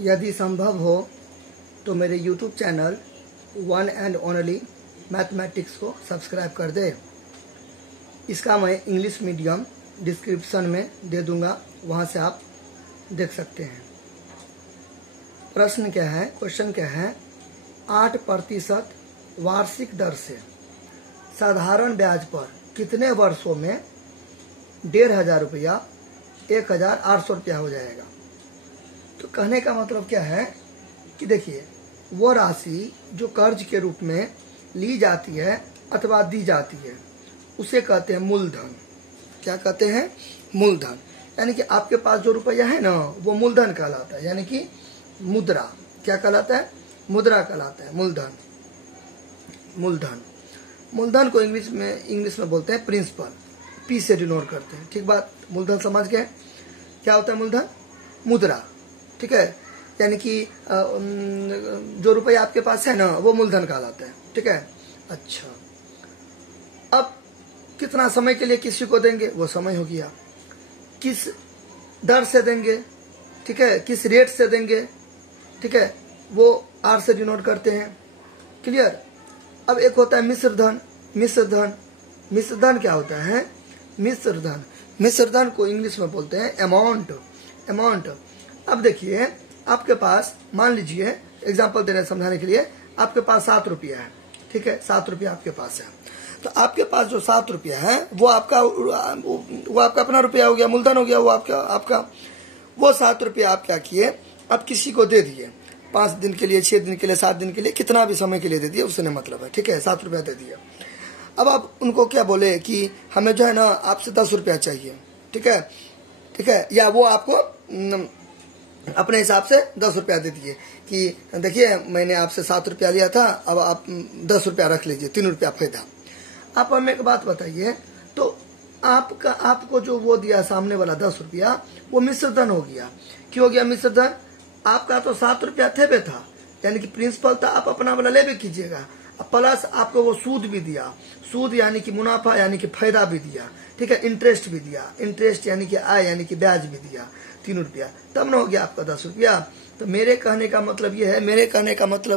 यदि संभव हो तो मेरे YouTube channel one and only mathematics को सब्सक्राइब कर दे। इसका मैं इंग्लिश मीडियम डिस्क्रिप्शन में दे दूंगा, वहां से आप देख सकते हैं। प्रश्न क्या है, क्वेश्चन क्या है, 8% वार्षिक दर से साधारण ब्याज पर कितने वर्षों में 1,500 रुपया 1,800 रुपया हो जाएगा। तो कहने का मतलब क्या है कि देखिए, वो राशि जो कर्ज के रूप में ली जाती है अथवा दी जाती है उसे कहते हैं मूलधन। क्या कहते हैं? मूलधन। यानी कि आपके पास जो रुपया है ना, वो मूलधन कहलाता है, यानी कि मुद्रा। क्या कहलाता है? मुद्रा कहलाता है, मूलधन। मूलधन मूलधन को इंग्लिश में बोलते हैं प्रिंसिपल, पी से डिनोट करते हैं। ठीक बात, मूलधन समझ गए? क्या होता है मूलधन? मुद्रा। ठीक है, यानी कि जो रुपया आपके पास है ना, वो मूलधन कहलाता है। ठीक है, अच्छा, अब कितना समय के लिए किसी को देंगे, वो समय हो गया। किस दर से देंगे, ठीक है, किस रेट से देंगे, ठीक है, वो आर से डिनोट करते हैं। क्लियर? अब एक होता है मिश्र धन। मिश्र धन, मिश्र धन क्या होता है? मिश्र धन, मिश्र धन को इंग्लिश में बोलते हैं अमाउंट। अमाउंट। अब देखिए, आपके पास मान लीजिए, एग्जांपल दे रहे हैं समझाने के लिए, आपके पास 7 रुपया है। ठीक है, 7 रुपया आपके पास है। तो आपके पास जो 7 रुपया है वो आपका अपना रुपया हो गया, मूलधन हो गया। वो आपका वो 7 रुपया आप क्या किए, आप किसी को दे दिए। 5 दिन के लिए, 6 दिन के लिए, 7 दिन के लिए, कितना भी समय के लिए दे दिए, उसने मतलब है। ठीक है, 7 रुपया दे दिया। अब आप उनको क्या बोले कि हमें जो है ना आपसे 10 रुपया चाहिए। ठीक है, ठीक है, या वो आपको अपने हिसाब से 10 रुपया दे दिए कि देखिए मैंने आपसे 7 रुपया लिया था, अब आप 10 रुपया रख लीजिए, 3 रुपया फायदा। आप हमें एक बात बताइए, तो आपको जो वो दिया सामने वाला 10 रुपया, वो मिश्र धन हो गया। क्यों हो गया मिश्र धन? आपका तो 7 रुपया थे पे था, यानी कि प्रिंसिपल था, आप अपना वाला ले भी कीजिएगा, प्लस आपको वो सूद भी दिया। सूद यानी कि मुनाफा, यानी कि फायदा भी दिया। ठीक है, इंटरेस्ट भी दिया। इंटरेस्ट यानी कि आय, यानी कि ब्याज भी दिया, 3 रुपया, तब ना हो गया आपका 10 रुपया। तो मेरे कहने का मतलब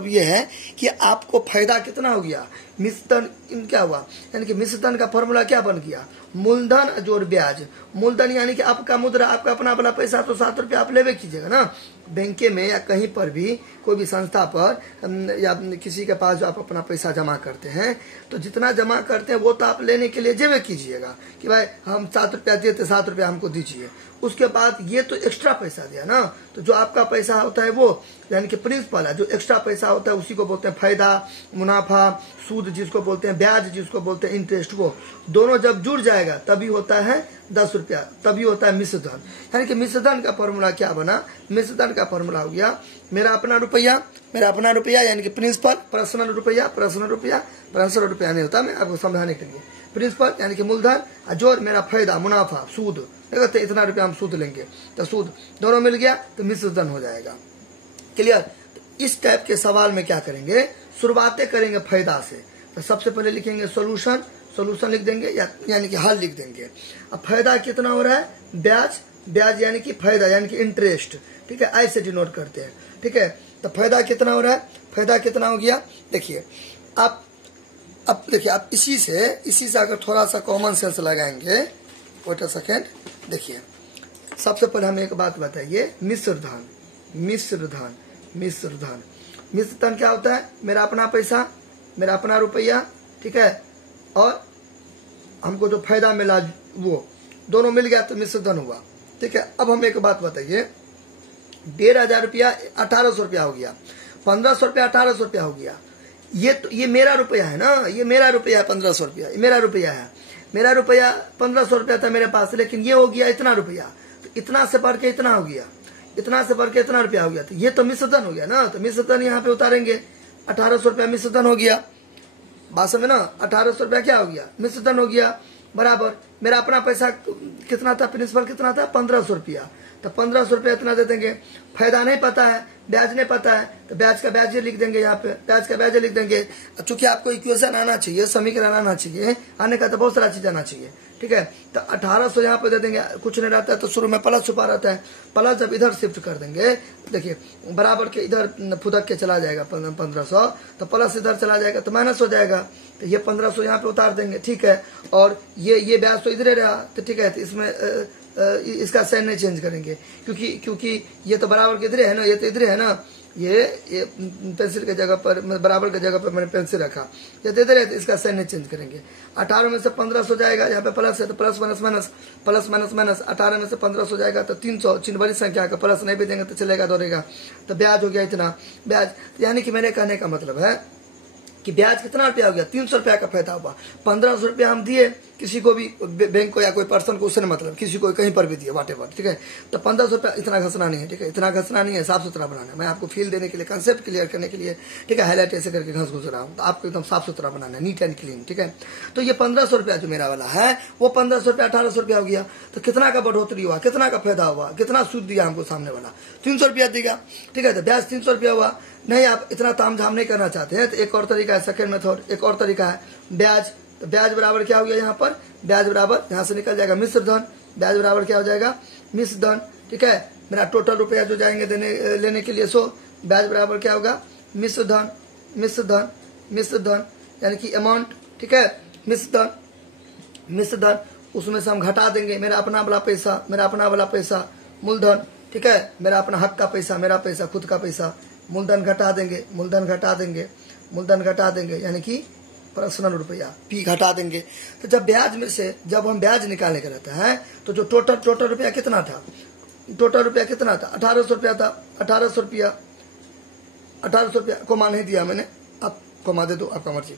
ये है कि आपको फायदा कितना हो गया? मिश्रधन क्या हुआ, यानी कि मिश्रधन का फॉर्मूला क्या बन गया? मूलधन जोड़ ब्याज। मूलधन यानी कि आपका मुद्रा, आपका अपना वाला पैसा, तो 7 रुपया आप लेवे कीजिएगा ना। बैंक में या कहीं पर भी, कोई भी संस्था पर या किसी के पास जो आप अपना पैसा जमा करते हैं, तो जितना जमा करते हैं वो तो आप लेने के लिए जेबे कीजिएगा कि भाई हम 7 रुपया दिए थे, 7 रुपया हमको दीजिए। उसके बाद ये तो एक्स्ट्रा पैसा दिया ना, तो जो आपका पैसा होता है वो यानी कि प्रिंसिपल है, जो एक्स्ट्रा पैसा होता है उसी को बोलते हैं फायदा, मुनाफा, सूद जिसको बोलते हैं, ब्याज जिसको बोलते हैं, इंटरेस्ट। वो दोनों जब जुड़ जाएगा तभी होता है 10 रुपया, तभी होता है मिश्र धन। यानी कि मिश्र धन का फॉर्मूला क्या बना? मिश्र धन का फॉर्मूला हो गया मेरा अपना रुपया यानी कि प्रिंसिपल, पर्सनल रुपया नहीं होता, मैं आपको समझाने के लिए। प्रिंसिपल यानी कि मूलधन, जोर मेरा फायदा, मुनाफा, सूद, तो इतना रुपया हम सूद लेंगे, तो सूद दोनों मिल गया तो मिश्र धन हो जाएगा। क्लियर? तो इस टाइप के सवाल में क्या करेंगे, शुरुआतें करेंगे फायदा से। तो सबसे पहले लिखेंगे सोल्यूशन लिख देंगे, यानी कि हल लिख देंगे। अब फायदा कितना हो रहा है? ब्याज यानी कि फायदा, यानी कि इंटरेस्ट। ठीक है, आई से डिनोट करते हैं। ठीक है, तो फायदा कितना हो रहा है? फायदा कितना हो गया? देखिए आप, अब देखिए आप इसी से अगर थोड़ा सा कॉमन सेंस लगाएंगे, वेट अ सेकेंड। देखिए सबसे पहले हमें एक बात बताइए, मिश्र धन क्या होता है? मेरा अपना पैसा, मेरा अपना रुपया, ठीक है, और हमको जो फायदा मिला वो दोनों मिल गया तो मिश्र धन हुआ। ठीक है, अब हमें एक बात बताइए, 1,500 रुपया 1,800 रुपया हो गया, 1,500 रुपया 1,800 रुपया हो गया। ये मेरा रुपया है ना, ये मेरा रुपया है 1,500 रुपया, मेरा रुपया है। मेरा रुपया 1,500 रुपया था मेरे पास, लेकिन ये हो गया इतना रुपया, तो इतना से बढ़ के इतना हो गया, इतना से बढ़ के इतना रुपया हो गया, तो ये तो मिश्र धन हो गया ना। तो मिश्र धन यहाँ पे उतारेंगे, 1,800 रुपया मिश्र धन हो गया। बात समझे ना, 1,800 रुपया क्या हो गया? मिश्र धन हो गया। बराबर मेरा अपना पैसा कितना था, प्रिंसिपल कितना था? 1,500 रुपया, तो 1,500 रुपया इतना दे देंगे। फायदा नहीं पता है, ब्याज नहीं पता है, तो ब्याज का ब्याज लिख देंगे, यहाँ पे ब्याज का ब्याज लिख देंगे। चूंकि आपको इक्वेशन आना चाहिए, समीकरण आना चाहिए, आने का तो बहुत सारा चीज आना चाहिए। ठीक है। तो 1800 यहाँ पे दे देंगे, कुछ नहीं रहता है तो शुरू में प्लस छुपा रहता है, प्लस जब इधर शिफ्ट कर देंगे, देखिए बराबर के इधर फुदक के चला जाएगा 1500, तो प्लस इधर चला जाएगा तो माइनस हो जाएगा, तो ये 1500 यहाँ पे उतार देंगे, ठीक है। और ये ब्याज तो इधर रहा, तो ठीक है, तो इसमें इसका साइन नहीं चेंज करेंगे, क्योंकि ये तो बराबर के इधर है ना, ये तो इधर है ना, ये पेंसिल के जगह पर, बराबर के जगह पर मैंने पेंसिल रखा, ये तो इधर है, तो इसका साइन नहीं चेंज करेंगे। 18 में से 1500 जाएगा, यहाँ पे प्लस है तो plus minus minus, plus minus minus, 18 में से 1500 जाएगा तो 300, चिन्ह बड़ी संख्या का प्लस नहीं भी देंगे तो चलेगा, दौड़ेगा, तो ब्याज हो गया इतना ब्याज। तो यानी कि मेरे कहने का मतलब है कि ब्याज कितना रुपया हो गया, 300 रुपया का फायदा हुआ। 1500 रुपया हम दिए किसी को भी, बैंक को या कोई पर्सन को, उससे मतलब किसी को कहीं पर भी दिए वाटेवर, ठीक है। तो 1500 रुपया इतना घसना नहीं है, ठीक है, इतना घसना नहीं है, साफ सुथरा बनाना है। मैं आपको फील देने के लिए, कंसेप्ट क्लियर करने के लिए, ठीक है, हाईलाइट ऐसे करके घस घुस रहा हूँ, तो आपको एकदम साफ सुथरा बनाना है, नीट एंड क्लीन, ठीक है। तो ये 1500 रुपया जो मेरा वाला है वो 1500 रुपया 1800 रुपया हो गया, तो कितना का बढ़ोतरी हुआ, कितना का फायदा हुआ, कितना सूद दिया हमको सामने वाला, 300 रुपया देगा, ठीक है। तो ब्याज 300 रुपया हुआ। नहीं, आप इतना तामझाम नहीं करना चाहते हैं तो एक और तरीका है, सेकंड मेथड, एक और तरीका है ब्याज। तो ब्याज बराबर क्या हो गया यहाँ पर, ब्याज बराबर यहाँ से निकल जाएगा मिश्र धन, ब्याज बराबर क्या हो जाएगा, मिश्र धन, ठीक है। मेरा टोटल रुपया जो जाएंगे लेने के लिए, सो ब्याज बराबर क्या होगा, मिश्र धन, मिश्र धन, मिश्र धन, यानी कि अमाउंट, ठीक है, मिश्र धन, मिश्र धन, उसमें से हम घटा देंगे मेरा अपना वाला पैसा, मेरा अपना वाला पैसा, मूलधन, ठीक है, मेरा अपना हक का पैसा, मेरा पैसा, खुद का पैसा, मूलधन घटा देंगे, मूलधन घटा देंगे, मूलधन घटा देंगे, यानी कि पर्सनल रुपया पी घटा देंगे। तो जब ब्याज में से जब हम ब्याज निकालने का रहता है तो जो टोटल रुपया कितना था, टोटल रुपया कितना था, 1800 रुपया था, 1800 रुपया, 1800 रुपया कोमा नहीं दिया मैंने, आप कोमा दे दो, आपका मर्जी।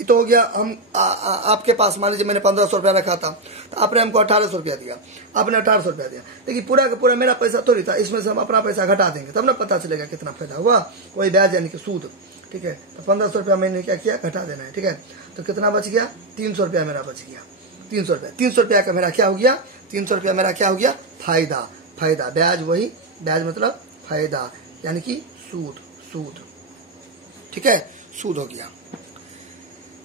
तो हो गया, हम आपके पास मान लीजिए मैंने 1500 रुपया रखा था, तो आपने हमको 1800 रुपया दिया, आपने 1800 रुपया दिया, लेकिन पूरा का पूरा मेरा पैसा थोड़ी था, इसमें से हम अपना पैसा घटा देंगे तब ना पता चलेगा कितना फायदा हुआ, वही ब्याज यानी कि सूद, ठीक है। तो 1500 रुपया मैंने क्या किया, घटा देना है, ठीक है। तो कितना बच गया, 300 रुपया मेरा बच गया, 300 रुपया, 300 रुपया का मेरा क्या हो गया, 300 रुपया मेरा क्या हो गया, फायदा, फायदा, ब्याज वही, ब्याज मतलब फायदा, यानी कि सूद, सूद, ठीक है, सूद हो गया।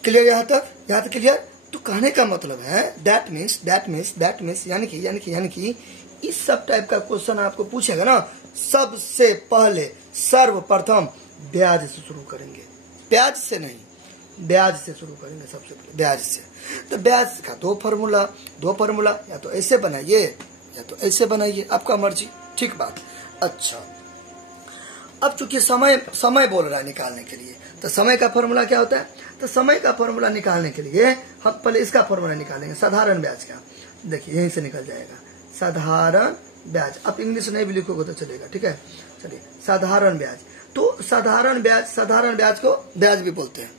क्लियर यहाँ तक क्लियर। तो कहने का मतलब है दैट मीन्स यानी कि इस सब टाइप का क्वेश्चन आपको पूछेगा ना, सबसे पहले सर्वप्रथम ब्याज से शुरू करेंगे, ब्याज से नहीं, ब्याज से शुरू करेंगे सबसे पहले, ब्याज से। तो ब्याज का दो फार्मूला, या तो ऐसे बनाइए या तो ऐसे बनाइए, आपका मर्जी, ठीक बात। अच्छा, अब चूंकि समय बोल रहा है निकालने के लिए, तो समय का फॉर्मूला क्या होता है, तो समय का फॉर्मूला निकालने के लिए हम पहले इसका फॉर्मूला निकालेंगे, साधारण ब्याज का। देखिए यहीं से निकल जाएगा साधारण ब्याज, आप इंग्लिश नहीं भी लिखोगे तो चलेगा, ठीक है। चलिए, साधारण ब्याज, तो साधारण ब्याज को ब्याज भी बोलते हैं,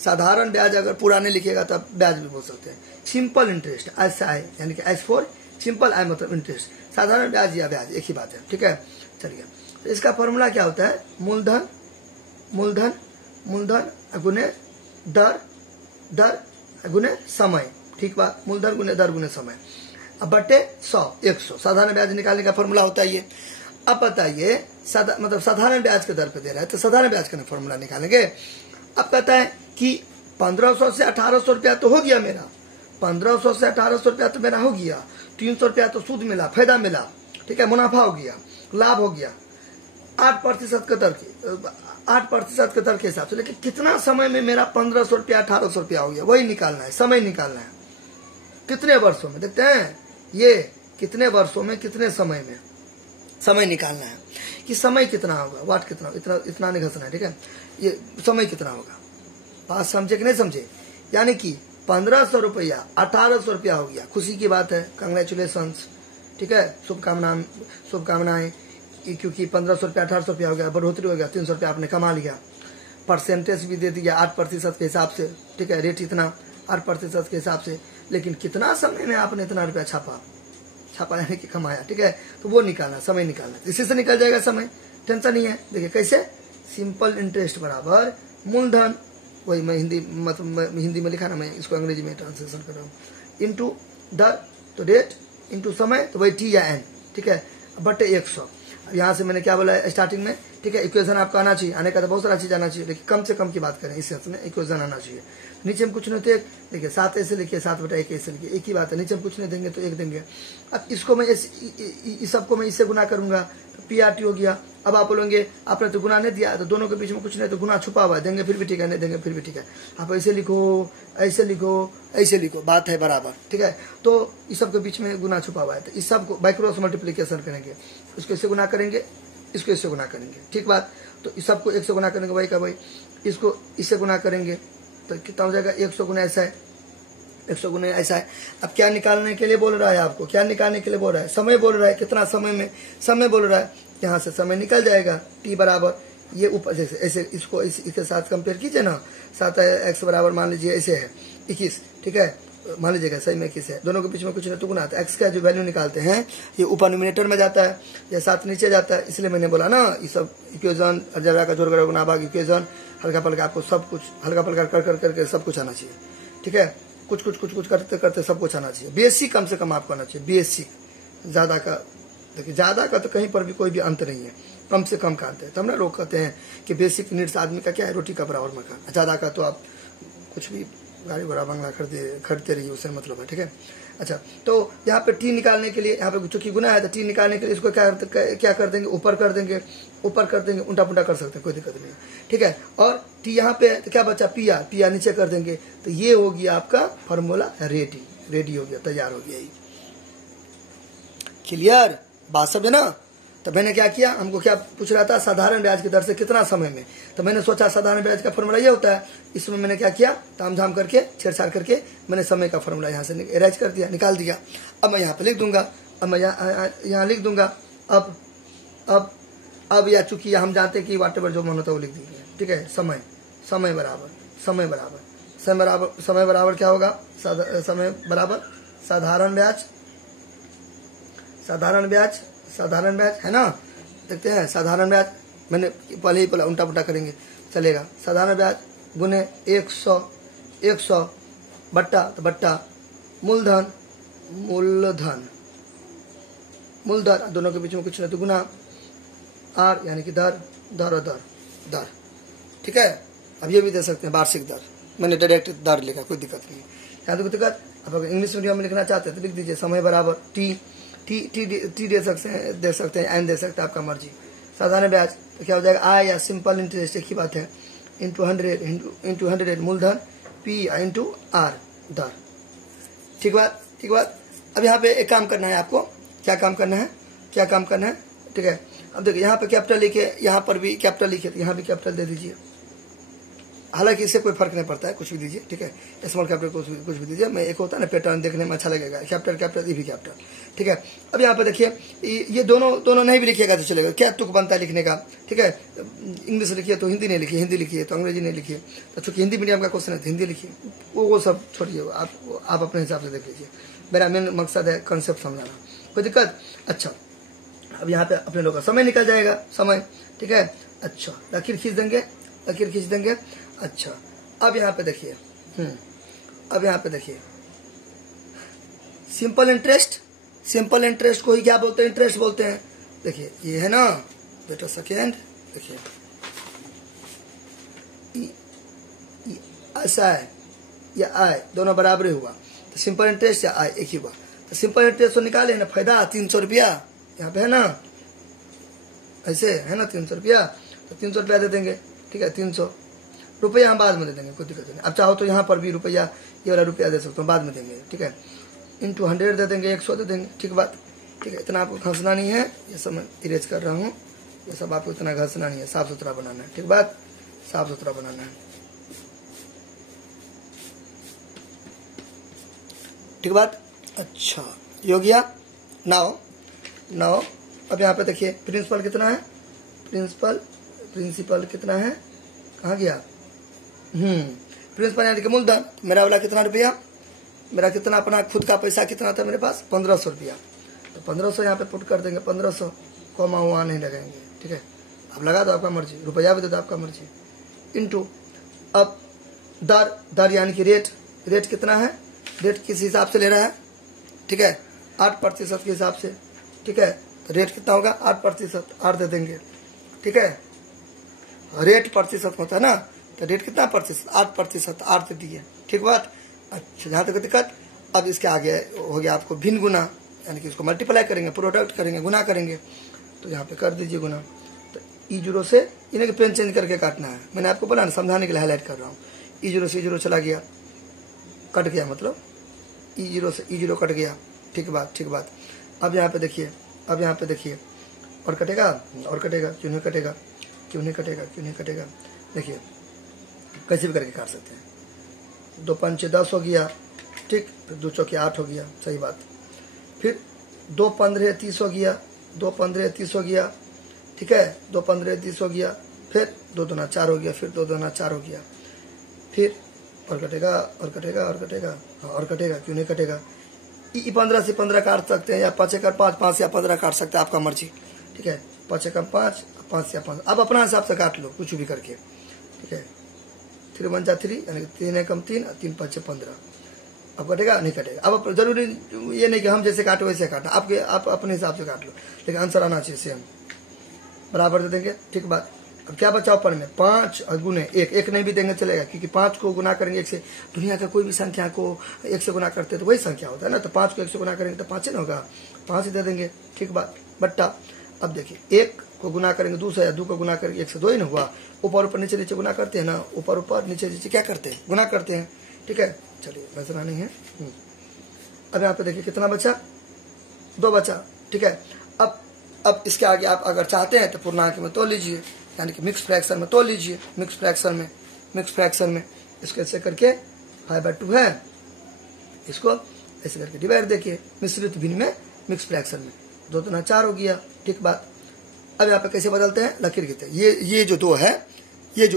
साधारण ब्याज अगर पूरा नहीं लिखिएगा तब ब्याज भी बोल सकते हैं। सिंपल इंटरेस्ट, SI यानी कि एस फॉर सिंपल, आई मतलब इंटरेस्ट, साधारण ब्याज या ब्याज एक ही बात है, ठीक है। चलिए, तो इसका फॉर्मूला क्या होता है, मूलधन गुने दर गुने समय, ठीक बात, मूलधन गुने दर गुने समय, अब बटे 100 साधारण ब्याज निकालने का फॉर्मूला होता है ये। अब बताइए मतलब साधारण ब्याज के दर पे दे रहा है तो साधारण ब्याज का फॉर्मूला निकालेंगे। अब कहता है कि 1500 से 1800 रुपया तो हो गया मेरा, 1500 से 1800 रुपया तो मेरा हो गया, 300 रुपया तो सूद मिला, फायदा मिला, ठीक है, मुनाफा हो गया, लाभ हो गया, 8% के दर के हिसाब से। लेकिन कितना समय में मेरा 1500 रुपया 1800 रुपया हो गया, वही निकालना है, समय निकालना है, कितने वर्षों में, देखते हैं ये कितने वर्षों में कितने समय में समय निकालना है कि समय कितना होगा, वाट कितना, इतना नहीं घसना है, ठीक है, ये समय कितना होगा, बात समझे कि नहीं समझे। यानी कि 1500 रुपया 1800 रुपया हो गया, खुशी की बात है, कंग्रेचुलेशंस, ठीक है, शुभकामनाएं, क्योंकि 1500 रुपया 1800 रुपया हो गया, बढ़ोतरी हो गया, 300 रुपया आपने कमा लिया, परसेंटेज भी दे दिया 8% के हिसाब से, ठीक है, रेट इतना 8% के हिसाब से। लेकिन कितना समय में आपने इतना रुपया छापा यानी कि कमाया, ठीक है, तो वो निकालना, समय निकालना, इसी से निकल जाएगा समय, टेंशन नहीं है। देखिए कैसे, सिंपल इंटरेस्ट बराबर मूलधन, वही मैं हिंदी में लिखा ना, मैं इसको अंग्रेजी में ट्रांसलेशन कर रहा हूँ, इंटू दर तो रेट, इंटू समय तो वही T या N, ठीक है, बटे 100। यहाँ से मैंने क्या बोला है स्टार्टिंग में, ठीक है। इक्वेशन आपका आना चाहिए, आने का तो बहुत सारा चीज आना चाहिए, लेकिन कम से कम की बात करें इस सेंस में इक्वेशन आना चाहिए। नीचे में कुछ नहीं होते, देखिए 7 ऐसे लिखिए, 7/1 ऐसे लिखिए, एक ही बात है। नीचे में कुछ नहीं देंगे तो 1 देंगे। अब इसको मैं इस सबको मैं इससे गुना करूंगा तो PRT हो गया। अब आप बोलेंगे आपने तो गुना नहीं दिया, तो दोनों के बीच में कुछ नहीं, तो गुना छुपा हुआ है, देंगे फिर भी ठीक है, नहीं देंगे फिर भी ठीक है। आप ऐसे लिखो, ऐसे लिखो, ऐसे लिखो, बात है बराबर, ठीक है। तो इस सब के बीच में गुना छुपा हुआ है, तो इस सब को बाई क्रॉस मल्टीप्लीकेशन करेंगे, इसको इससे गुना करेंगे, इसको इससे गुना करेंगे, ठीक बात। तो इस सबको 1 से गुना करेंगे भाई का भाई, इसको इससे गुना करेंगे तो कितना हो जाएगा, 100 गुना ऐसा है, 100 गुना ऐसा है। अब क्या निकालने के लिए बोल रहा है आपको, क्या निकालने के लिए बोल रहा है, समय बोल रहा है, कितना समय में समय बोल रहा है। यहाँ से समय निकल जाएगा, t बराबर ये ऊपर जैसे ऐसे इसको इसके साथ कंपेयर कीजिए ना, 7x बराबर मान लीजिए ऐसे है 21, ठीक है, मान लीजिएगा सही में 21 है, दोनों के बीच में कुछ नहीं तो गुना आता है। x का जो वैल्यू निकालते हैं ये ऊपर न्यूमिनेटर में जाता है या 7 नीचे जाता है, इसलिए मैंने बोला ना ये सब इक्वेशन अलजेब्रा का जोड़ कर गुणा भाग इक्वेशन हल्का पलका आपको सब कुछ हल्का पलका कर करके सब कुछ आना चाहिए, ठीक है। कुछ करते करते सब कुछ आना चाहिए। बेसिक कम से कम आपको आना चाहिए, बेसिक। ज्यादा का देखिए, ज्यादा का तो कहीं पर भी कोई भी अंत नहीं है, कम से कम का अंत है। तब ना लोग कहते हैं कि बेसिक नीड्स आदमी का क्या है, रोटी कपड़ा और मकान। ज्यादा का तो आप कुछ भी गाड़ी घोड़ा बंगला खरीदते रहिए, उससे मतलब है, ठीक है। अच्छा, तो यहाँ पे t निकालने के लिए, यहाँ पे चूंकि गुना है तो t निकालने के लिए इसको क्या कर देंगे, ऊपर कर देंगे, उल्टा पुल्टा कर सकते हैं, कोई दिक्कत नहीं, ठीक है। और t यहाँ पे तो क्या बचा, PR नीचे कर देंगे, तो ये हो गया आपका फॉर्मूला रेडी हो गया, तैयार हो गया। ये क्लियर बात समझे ना। तो मैंने क्या किया, हमको क्या पूछ रहा था, साधारण ब्याज की दर से कितना समय में, तो मैंने सोचा साधारण ब्याज का फॉर्मूला ये होता है। इसमें मैंने क्या किया, तामझाम करके छेड़छाड़ करके मैंने समय का फॉर्मूला यहाँ से एराइज कर दिया, निकाल दिया। अब मैं यहाँ पे लिख दूंगा, अब मैं यहाँ लिख दूंगा। अब या चूंकि हम जानते हैं कि वाटेवर जो मन होता है वो लिख देंगे, ठीक है। समय बराबर क्या होगा, समय बराबर साधारण ब्याज है ना। देखते हैं साधारण ब्याज, मैंने पहले ही बोला उल्टा पुल्टा करेंगे चलेगा। साधारण ब्याज गुने 100 बट्टा मूलधन दोनों के बीच में कुछ नहीं तो गुना R यानी कि दर, ठीक है। अब ये भी दे सकते हैं वार्षिक दर, मैंने डायरेक्ट दर लिखा, कोई दिक्कत नहीं है। यहाँ तो कोई दिक्कत, अब अगर इंग्लिश मीडियम में लिखना चाहते हैं तो लिख दीजिए समय बराबर टी दे सकते हैं, एन दे सकते हैं, आपका मर्जी। साधारण ब्याज तो क्या हो जाएगा, I या सिंपल इंटरेस्ट, एक ही बात है, इंटू 100 मूलधन P इंटू R दर, ठीक बात। अब यहाँ पे एक काम करना है आपको, क्या काम करना है, ठीक है। अब देखिए यहाँ पे कैपिटल लिखे, यहाँ पर भी कैपिटल लिखे, तो यहाँ भी कैपिटल दे दीजिए। हालांकि इससे कोई फर्क नहीं पड़ता है, कुछ भी दीजिए, ठीक है। स्मॉल कैपिटल कुछ भी दीजिए, मैं एक होता है ना पैटर्न देखने में अच्छा लगेगा, कैपिटल ये भी कैपिटल, ठीक है। अब यहाँ पे देखिए ये दोनों नहीं भी लिखिएगा तो चलेगा, क्या तुक बनता है लिखने का, ठीक है। इंग्लिश लिखिए तो हिंदी नहीं लिखिए, हिंदी लिखिए तो अंग्रेजी नहीं लिखिए। तो चूंकि हिंदी मीडियम का क्वेश्चन है तो हिंदी लिखिए, वो सब छोड़िए, आप अपने हिसाब से देख लीजिए। मेरा मेन मकसद है कंसेप्ट समझाना, कोई दिक्कत। अच्छा, अब यहाँ पे अपने लोग का समय निकल जाएगा, समय, ठीक है। अच्छा, लकीर खींच देंगे। अच्छा, अब यहाँ पे देखिए, सिंपल इंटरेस्ट को ही क्या बोलते हैं, इंटरेस्ट बोलते हैं। देखिए ये है ना, बेटा सेकेंड, देखिए ऐसा है या आय दोनों बराबर हुआ, तो सिंपल इंटरेस्ट या आय एक ही हुआ। तो सिंपल इंटरेस्ट तो निकाले ना, फायदा 300 रुपया यहाँ पे है ना, ऐसे है ना 300 रुपया, तो 300 रुपया दे देंगे, ठीक है। 300 रुपया हम बाद में दे देंगे, कोई दिक्कत नहीं। अब चाहो तो यहाँ पर भी रुपया, ये वाला रुपया दे सकते हो, बाद में देंगे, ठीक है। इंटू 100 दे देंगे, 100 दे देंगे, ठीक बात, ठीक है। इतना आपको घसना नहीं है, ये सब मैं इरेज कर रहा हूँ, ये सब आपको इतना घसना नहीं है, साफ सुथरा बनाना है, ठीक बात, साफ सुथरा बनाना है, ठीक बात। अच्छा, ये हो गया। नाउ अब यहाँ पे देखिए प्रिंसिपल कितना है, प्रिंसिपल कितना है, कहाँ गया, प्रिंसिपल यानी कि मूलधन। मेरा वाला कितना रुपया, मेरा कितना अपना खुद का पैसा कितना था मेरे पास, 1500 रुपया। तो 1500 यहाँ पे पुट कर देंगे, 1500 कॉमा वहाँ नहीं लगाएंगे, ठीक है। अब लगा दो आपका मर्जी, रुपया भी दे दो आपका मर्जी, इंटू अब दर यानी कि रेट कितना है, रेट किस हिसाब से ले रहा है, ठीक है, 8% के हिसाब से, ठीक है। तो रेट कितना होगा 8%, 8 दे देंगे। ठीक है, रेट प्रतिशत होता है ना, तो रेट कितना प्रतिशत 8%, 8 दे दिए। ठीक बात। अच्छा, जहाँ तक दिक्कत। अब इसके आगे हो गया आपको भिन्न गुना, यानी कि इसको मल्टीप्लाई करेंगे, प्रोडक्ट करेंगे, गुना करेंगे। तो यहाँ पे कर दीजिए गुना। तो E0 से इन्हें के पेन चेंज करके काटना है। मैंने आपको बोला ना, समझाने के लिए हाईलाइट कर रहा हूँ। E0 से E0 चला गया, कट गया, मतलब E0 से E0 कट गया। ठीक बात, ठीक बात। अब यहाँ पे देखिए, अब यहाँ पे देखिए, और कटेगा, और कटेगा, क्यों नहीं कटेगा, क्यों नहीं कटेगा, क्यों नहीं कटेगा। देखिए कैसे भी करके काट सकते हैं। 2 पंचे 10 हो गया। ठीक, फिर 2 चौके 8 हो गया, सही बात। फिर 2 15 30 हो गया, 2 15 30 हो गया। ठीक है, 2 15 30 हो गया। फिर 2 दूना 4 हो गया, फिर 2 दूना 4 हो गया। फिर और कटेगा, और कटेगा, और कटेगा, और कटेगा, क्यों नहीं कटेगा। 15 से 15 काट सकते हैं, या 5 1 5, 5 या 15 काट सकते हैं, आपका मर्जी। ठीक है, 5 1 5, 5 या 5, अब अपना हिसाब से काट लो कुछ भी करके। ठीक है, 3 1 जा 3, यानी 3 1 3, 3 5 15। अब कटेगा नहीं कटेगा। अब जरूरी ये नहीं कि हम जैसे काटे वैसे काटना, आप अपने हिसाब से काट लो, लेकिन आंसर आना चाहिए सेम, बराबर दे देंगे। ठीक बात। अब क्या बचा ऊपर में 5 गुने 1, 1 नहीं भी देंगे चलेगा, क्योंकि 5 को गुना करेंगे 1 से। दुनिया का कोई भी संख्या को 1 से गुना करते तो वही संख्या होता है ना, तो 5 को 1 से गुना करेंगे तो 5 ही ना होगा, 5 ही दे देंगे। ठीक बात, बट्टा। अब देखिए 1 को गुना करेंगे 2 से, या 2 को गुना करेंगे 1 से, 2 ही ना हुआ। ऊपर ऊपर नीचे नीचे गुना करते हैं ना, ऊपर ऊपर नीचे नीचे क्या करते हैं, गुना करते हैं। ठीक है, चलिए वैसा नहीं है। अब यहाँ पे देखिए कितना बचा, 2 बचा। ठीक है, अब इसके आगे आप अगर चाहते हैं तो पूर्णांक में तोड़ लीजिए, यानी कि मिक्स फ्रैक्शन में तोड़ लीजिए। मिक्स फ्रैक्शन में इसको ऐसे करके 5/2 है, इसको ऐसे करके डिवाइड देखिए, मिश्रित भिन्न में मिक्स फ्रैक्शन में 2 दूना 4 हो गया। ठीक बात। अब यहाँ पे कैसे बदलते हैं, लकीर खींचते हैं। ये जो 2 है, ये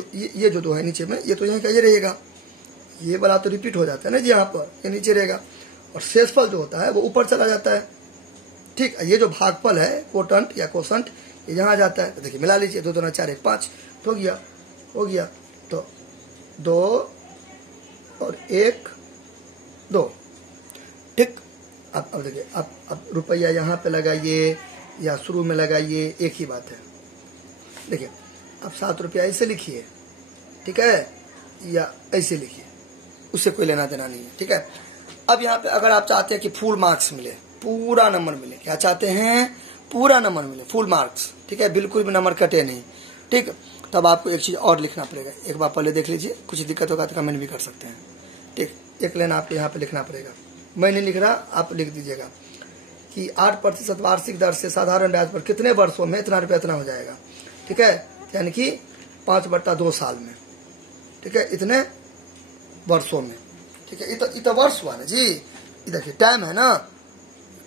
जो 2 है नीचे में, ये तो यहाँ का ये रहेगा, ये वाला तो रिपीट हो जाता है ना जी, यहाँ पर ये नीचे रहेगा, और शेषफल जो होता है वो ऊपर चला जाता है। ठीक, ये जो भागफल है, कोटंट या कोसंट, ये यहाँ जाता है। तो देखिए मिला लीजिए, 2 दूना 4 1 5 हो गया। तो 2 और 1 2। ठीक, अब देखिए, अब रुपया यहाँ पे लगाइए या शुरू में लगाइए, एक ही बात है। देखिए अब 7 रुपया ऐसे लिखिए, ठीक है, या ऐसे लिखिए, उससे कोई लेना देना नहीं है। ठीक है, अब यहाँ पे अगर आप चाहते हैं कि फुल मार्क्स मिले, पूरा नंबर मिले, क्या चाहते हैं, पूरा नंबर मिले, फुल मार्क्स। ठीक है, बिल्कुल भी नंबर कटे नहीं। ठीक, तब आपको एक चीज़ और लिखना पड़ेगा, एक बार पहले देख लीजिए, कुछ दिक्कत होगा तो कमेंट भी कर सकते हैं। ठीक, एक लाइन आपको यहाँ पे लिखना पड़ेगा, मैं नहीं लिख रहा, आप लिख दीजिएगा कि 8% वार्षिक दर से साधारण ब्याज पर कितने वर्षों में इतना रुपया इतना हो जाएगा। ठीक है, यानी कि 5/2 साल में। ठीक है, इतने वर्षों में। ठीक है, इतना वर्ष हुआ ना जी, देखिए टाइम है ना,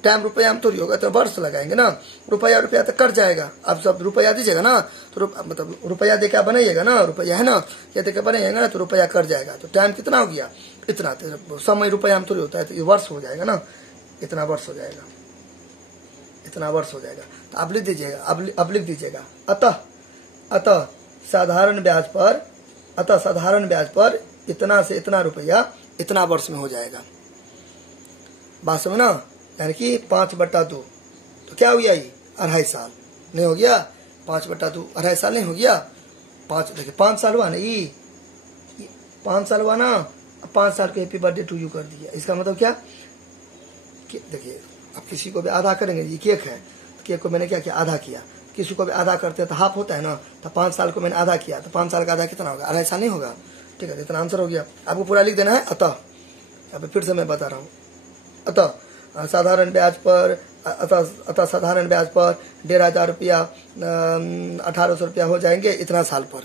टाइम रुपया हम थोड़ी होगा, तो वर्ष लगाएंगे ना, रुपया तो कट जाएगा। आप सब रुपया दीजिएगा ना, तो मतलब रुपया देकर बनाइएगा ना, रुपया है ना, क्या देकर बनाइएगा ना, तो रुपया कट जाएगा। तो टाइम कितना हो गया, इतना, तो समय रुपया हम थोड़ी होता है, तो ये वर्ष हो जाएगा ना, इतना वर्ष हो जाएगा, इतना वर्ष हो जाएगा। तो आप लिख दीजिएगा, अब लिख दीजिएगा, अतः साधारण ब्याज पर इतना से इतना रुपया इतना वर्ष में हो जाएगा। बात समझ ना, यानी कि 5/2, तो क्या हो गया, ये 2.5 साल नहीं हो गया, 5/2 2.5 साल नहीं हो गया, 5 देखिए 5 साल हुआ ना, ये 5 साल हुआ ना, 5 साल के हैप्पी बर्थडे टू यू कर दिया। इसका मतलब क्या कि देखिए, अब किसी को भी आधा करेंगे, ये केक है, केक को मैंने क्या किया, आधा किया, किसी को भी आधा करते हैं तो हाफ होता है ना, तो 5 साल को मैंने आधा किया, तो 5 साल का आधा कितना होगा, 2.5 साल नहीं होगा। ठीक है, इतना आंसर हो गया। आपको पूरा लिख देना है। अतः फिर से मैं बता रहा हूँ, अतः साधारण ब्याज पर 1,500 रुपया 1,800 रुपया हो जाएंगे इतना साल पर।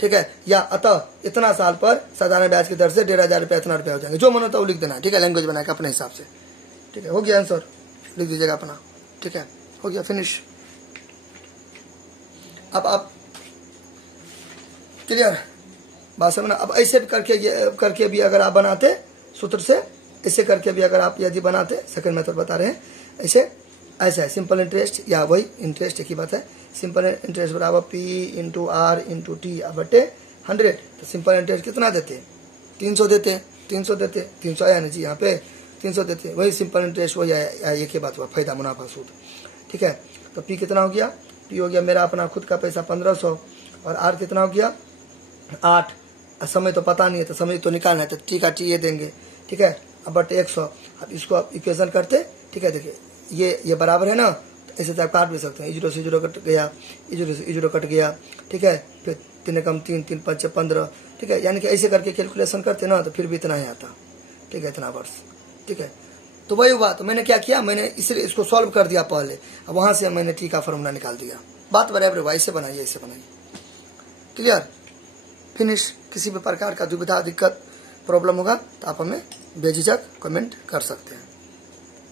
ठीक है, या अतः इतना साल पर साधारण ब्याज की दर से 1,500 रुपया इतना रुपया हो जाएंगे, जो मन होता है वो लिख देना है। ठीक है, लैंग्वेज बनाकर अपने हिसाब से। ठीक है, हो गया आंसर, लिख दीजिएगा अपना। ठीक है, हो गया, फिनिश। अब आप क्लियर बात समझना। अब ऐसे करके भी अगर आप बनाते सूत्र से, ऐसे करके भी अगर आप यदि बनाते, सेकंड मेथड बता रहे हैं, ऐसा है सिंपल इंटरेस्ट, या वही इंटरेस्ट एक ही बात है। सिंपल इंटरेस्ट बराबर P × R × T बटे 100। तो सिंपल इंटरेस्ट कितना देते, 300 देते, 300 आया ना जी, यहाँ पे 300 देते, वही सिंपल इंटरेस्ट वही आया, एक ही बात हुआ, फायदा मुनाफा सूद। ठीक है, तो पी कितना हो गया, पी हो गया मेरा अपना खुद का पैसा 1500 और आर कितना हो गया 8। समय तो पता नहीं है तो समय तो निकालना है तो टी का टी ये देंगे, ठीक है। अब बट 100, अब इसको आप इक्वेशन करते, ठीक है। देखिए ये बराबर है ना, तो ऐसे तो आप काट भी सकते हैं, 0 से 0 कट गया, 0 से 0 कट गया, ठीक है। फिर 3 कम 3, 3 5 15, ठीक है। यानी कि ऐसे करके कैलकुलेशन करते ना तो फिर भी इतना ही आता, ठीक है, इतना वर्ष, ठीक है। तो वही हुआ, तो मैंने क्या किया, मैंने इसलिए इसको सॉल्व कर दिया पहले, अब वहां से मैंने टी का फॉर्मूला निकाल दिया। बात बराबर हुआ, ऐसे बनाइए, ऐसे बनाइए, क्लियर, फिनिश। किसी भी प्रकार का दुविधा दिक्कत प्रॉब्लम होगा तो आप हमें बेझिझक कमेंट कर सकते हैं।